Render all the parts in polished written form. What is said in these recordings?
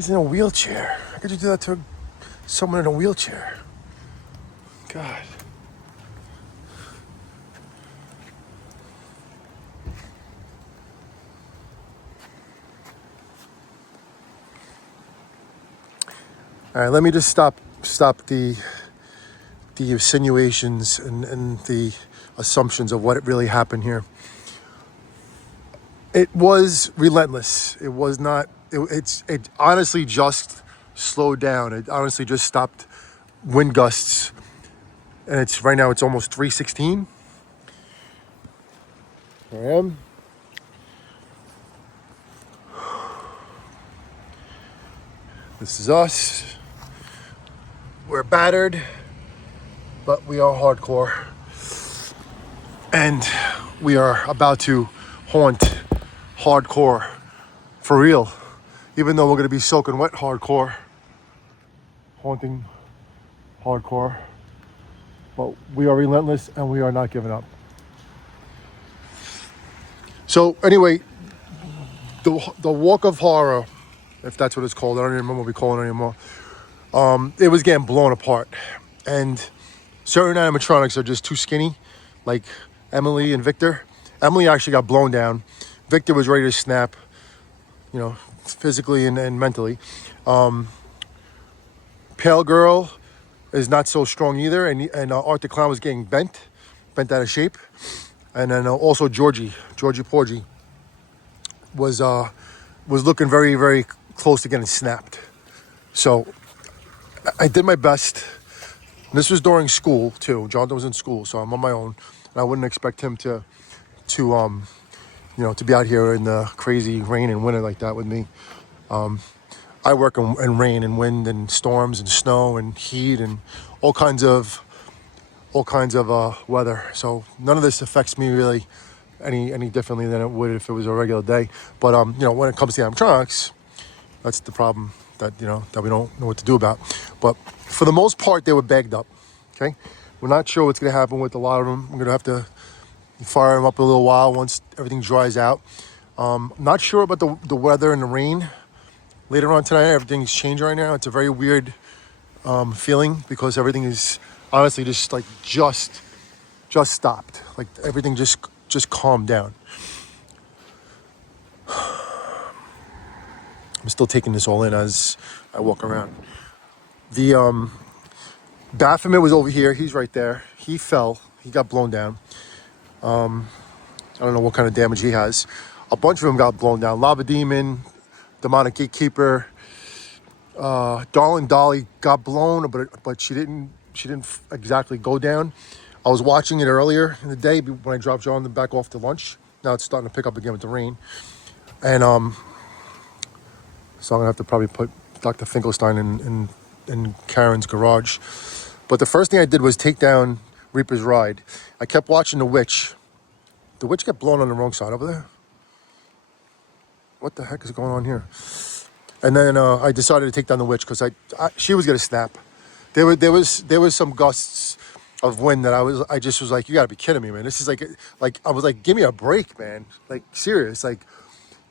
He's in a wheelchair. How could you do that to someone in a wheelchair? God. All right, let me just stop the insinuations and the assumptions of what it really happened here. It was relentless. It was not. It honestly just slowed down. It honestly just stopped wind gusts, and it's right now. It's almost 3:16. Here I am. This is us. We're battered, but we are hardcore, and we are about to haunt hardcore for real. Even though we're going to be soaking wet hardcore, haunting hardcore, but we are relentless and we are not giving up. So anyway, the walk of horror, if that's what it's called, I don't even remember what we call it anymore. It was getting blown apart, and certain animatronics are just too skinny, like Emily and Victor. Emily actually got blown down. Victor was ready to snap, physically and mentally. Pale Girl is not so strong either, and Art the Clown was getting bent out of shape. And then also Georgie Porgy was looking very, very close to getting snapped. So I did my best. This was during school too. Jonathan was in school, so I'm on my own, and I wouldn't expect him to be out here in the crazy rain and winter like that with me. I work in rain and wind and storms and snow and heat and all kinds of weather. So none of this affects me really any differently than it would if it was a regular day. But when it comes to animatronics, that's the problem that we don't know what to do about. But for the most part, they were bagged up. Okay, we're not sure what's going to happen with a lot of them. We're going to have to fire them up a little while once everything dries out. Not sure about the weather and the rain. Later on tonight, everything's changing right now. It's a very weird feeling because everything is honestly just stopped. Like everything just calmed down. I'm still taking this all in as I walk around. The Baphomet was over here. He's right there. He fell. He got blown down. I don't know what kind of damage he has. A bunch of them got blown down. Lava Demon, Demonic Gatekeeper, Darling Dolly got blown, but she didn't exactly go down. I was watching it earlier in the day when I dropped John back off to lunch. Now it's starting to pick up again with the rain, and so I'm gonna have to probably put Dr. Finkelstein in Karen's garage. But the first thing I did was take down Reaper's Ride. I kept watching the witch. The witch got blown on the wrong side over there. What the heck is going on here? And then I decided to take down the witch because she was gonna snap. There was some gusts of wind that I just was like, you gotta be kidding me, man. This is like I was like, give me a break, man. Like serious, like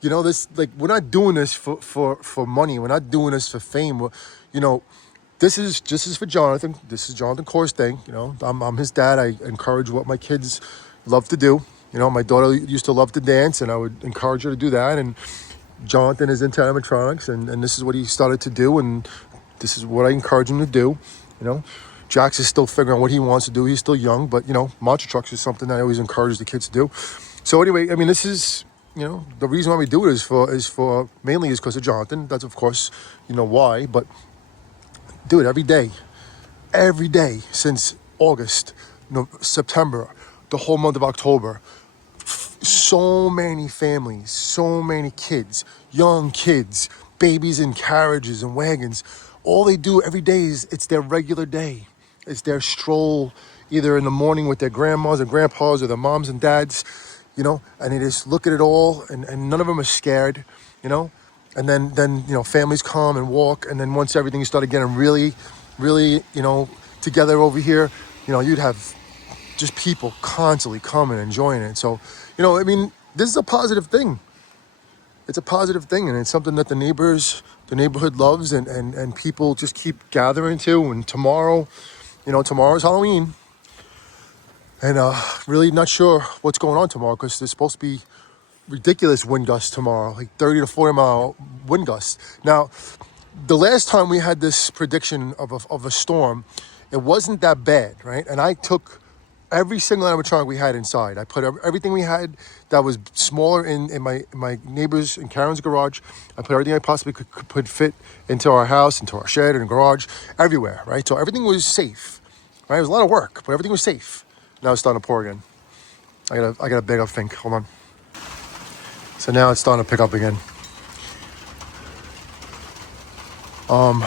this, like we're not doing this for money. We're not doing this for fame. This is for Jonathan. This is Jonathan Core's thing. I'm his dad. I encourage what my kids love to do. My daughter used to love to dance, and I would encourage her to do that. And Jonathan is into animatronics, and this is what he started to do, and this is what I encourage him to do. Jax is still figuring out what he wants to do. He's still young, but monster trucks is something that I always encourage the kids to do. So anyway, I mean, this is the reason why we do it is for mainly because of Jonathan. That's of course why, but do it every day since August, September, the whole month of October. So many families, so many kids, young kids, babies in carriages and wagons. All they do every day it's their regular day. It's their stroll either in the morning with their grandmas and grandpas or their moms and dads, and they just look at it all and none of them are scared, and then families come and walk, and then once everything started getting really, really, together over here, you'd have just people constantly coming and enjoying it. So, I mean, this is a positive thing. it's a positive thing, and it's something that the neighborhood loves, and people just keep gathering to. And tomorrow, tomorrow's Halloween, and really not sure what's going on tomorrow because there's supposed to be ridiculous wind gusts tomorrow, like 30 to 40 mile wind gusts. Now, the last time we had this prediction of a storm, it wasn't that bad, right? And I took every single animatronic we had inside. I put everything we had that was smaller in my neighbor's and Karen's garage. I put everything I possibly could fit into our house, into our shed and garage, everywhere, right? So everything was safe, right? It was a lot of work, but everything was safe. Now it's starting to pour again. I got a big up think. Hold on. So now it's starting to pick up again. I'm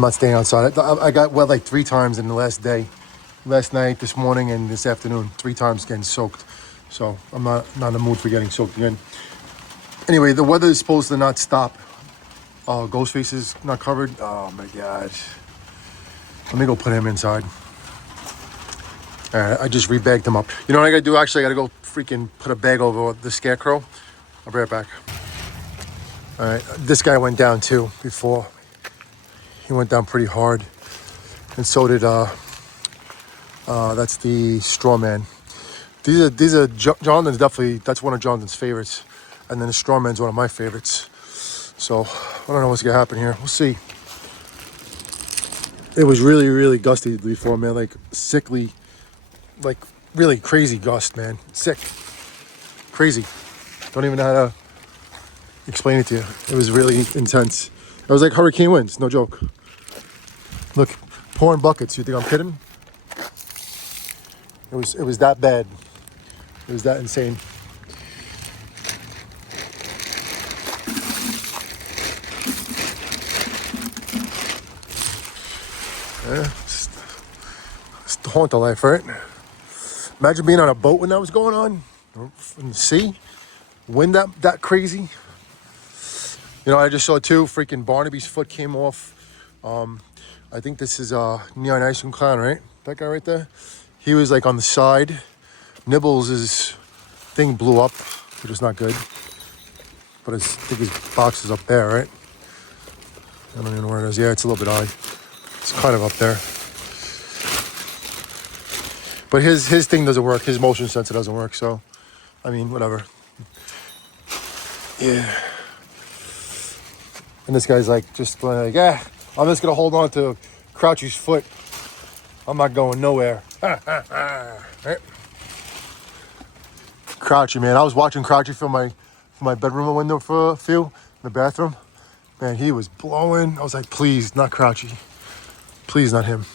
not staying outside. I got wet like 3 times in the last day. Last night, this morning, and this afternoon. 3 times getting soaked. So I'm not in the mood for getting soaked again. Anyway, the weather is supposed to not stop. Ghostface is not covered. Oh my God. Let me go put him inside. All right, I just rebagged him up. You know what I gotta do? Actually, I gotta go freaking put a bag over the scarecrow. I'll be right back. All right, this guy went down too before. He went down pretty hard. And so did, that's the straw man. These are Jonathan's definitely, that's one of Jonathan's favorites. And then the straw man's one of my favorites. So, I don't know what's gonna happen here. We'll see. It was really, really gusty before, man. Like, sickly, like, really crazy gust, man. Sick. Crazy. Don't even know how to explain it to you. It was really intense. It was like hurricane winds, no joke. Look, pouring buckets. You think I'm kidding? It was that bad. It was that insane. Yeah, it's the haunt of life, right? Imagine being on a boat when that was going on, in the sea, wind that crazy. I just saw too. Freaking Barnaby's foot came off. I think this is Neon Ice Cream Clown, right? That guy right there. He was like on the side. Nibbles' thing blew up, which was not good. But I think his box is up there, right? I don't even know where it is. Yeah, it's a little bit high. It's kind of up there. But his thing doesn't work. His motion sensor doesn't work. So, I mean, whatever. Yeah. And this guy's like, just like, I'm just going to hold on to Crouchy's foot. I'm not going nowhere. Right? Crouchy, man. I was watching Crouchy from my bedroom window for a few in the bathroom. Man, he was blowing. I was like, please, not Crouchy. Please, not him.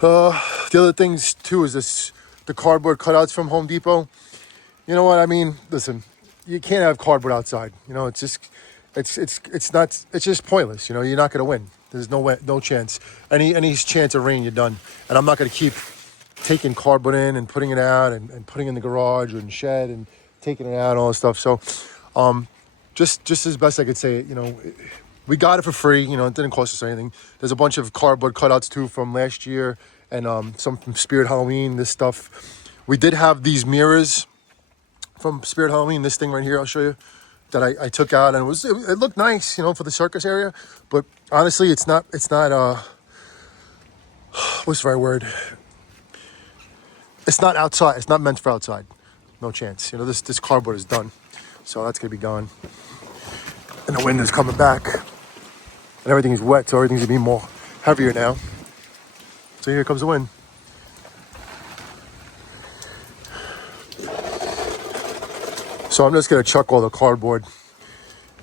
The other things, too, is the cardboard cutouts from Home Depot. You know what? I mean, listen, you can't have cardboard outside. It's just, it's just pointless. You're not going to win. There's no chance. Any chance of rain, you're done. And I'm not going to keep taking cardboard in and putting it out and putting it in the garage or in the shed and taking it out and all this stuff. So, just as best I could say it, we got it for free. It didn't cost us anything. There's a bunch of cardboard cutouts too from last year and some from Spirit Halloween, this stuff. We did have these mirrors from Spirit Halloween, this thing right here, I'll show you, that I took out, and it looked nice, for the circus area, but honestly, it's not, what's the right word? It's not outside, it's not meant for outside, no chance. This cardboard is done, so that's gonna be gone. And the wind is coming back, and everything is wet, so everything's gonna be more heavier now. So here comes the wind. So I'm just gonna chuck all the cardboard.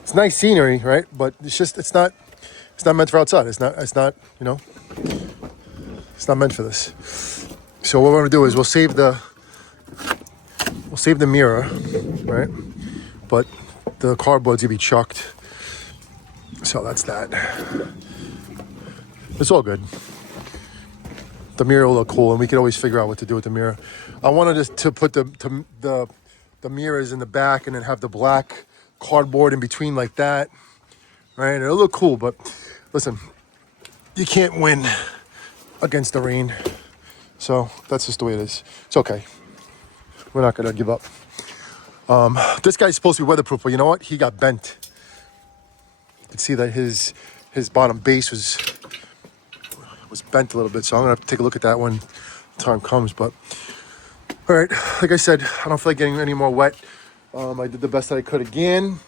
It's nice scenery, right? But it's not meant for outside. It's not meant for this. So what we're gonna do is we'll save the mirror, right? But the cardboard's gonna be chucked. So that's that. It's all good. The mirror will look cool, and we can always figure out what to do with the mirror. I wanted to put the mirrors in the back and then have the black cardboard in between like that, right? It'll look cool, but listen, you can't win against the rain. So that's just the way it is. It's okay. We're not gonna give up. This guy's supposed to be weatherproof, but you know what? He got bent. You can see that his bottom base was bent a little bit, so I'm gonna have to take a look at that when time comes. But all right, like I said, I don't feel like getting any more wet. I did the best that I could again.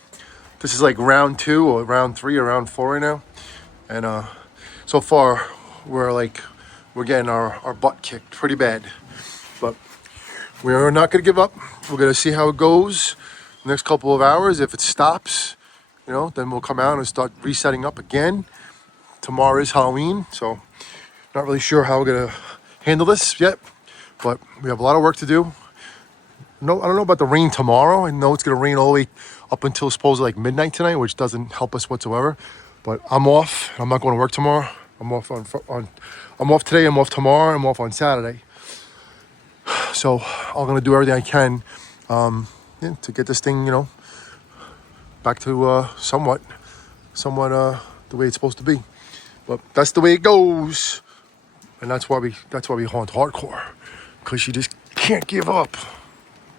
This is like round 2 or round 3 or round 4 right now, and so far we're getting our butt kicked pretty bad. But we're not gonna give up. We're gonna see how it goes the next couple of hours. If it stops, then we'll come out and start resetting up again. Tomorrow is Halloween, so not really sure how we're gonna handle this yet, but we have a lot of work to do. No, I don't know about the rain tomorrow. I know it's gonna rain all the way up until supposedly like midnight tonight, which doesn't help us whatsoever. But I'm off. I'm not going to work tomorrow. I'm off I'm off today. I'm off tomorrow. I'm off on Saturday. So I'm gonna do everything I can to get this thing, back to somewhat the way it's supposed to be. But that's the way it goes, and that's why we haunt hardcore, because you just can't give up.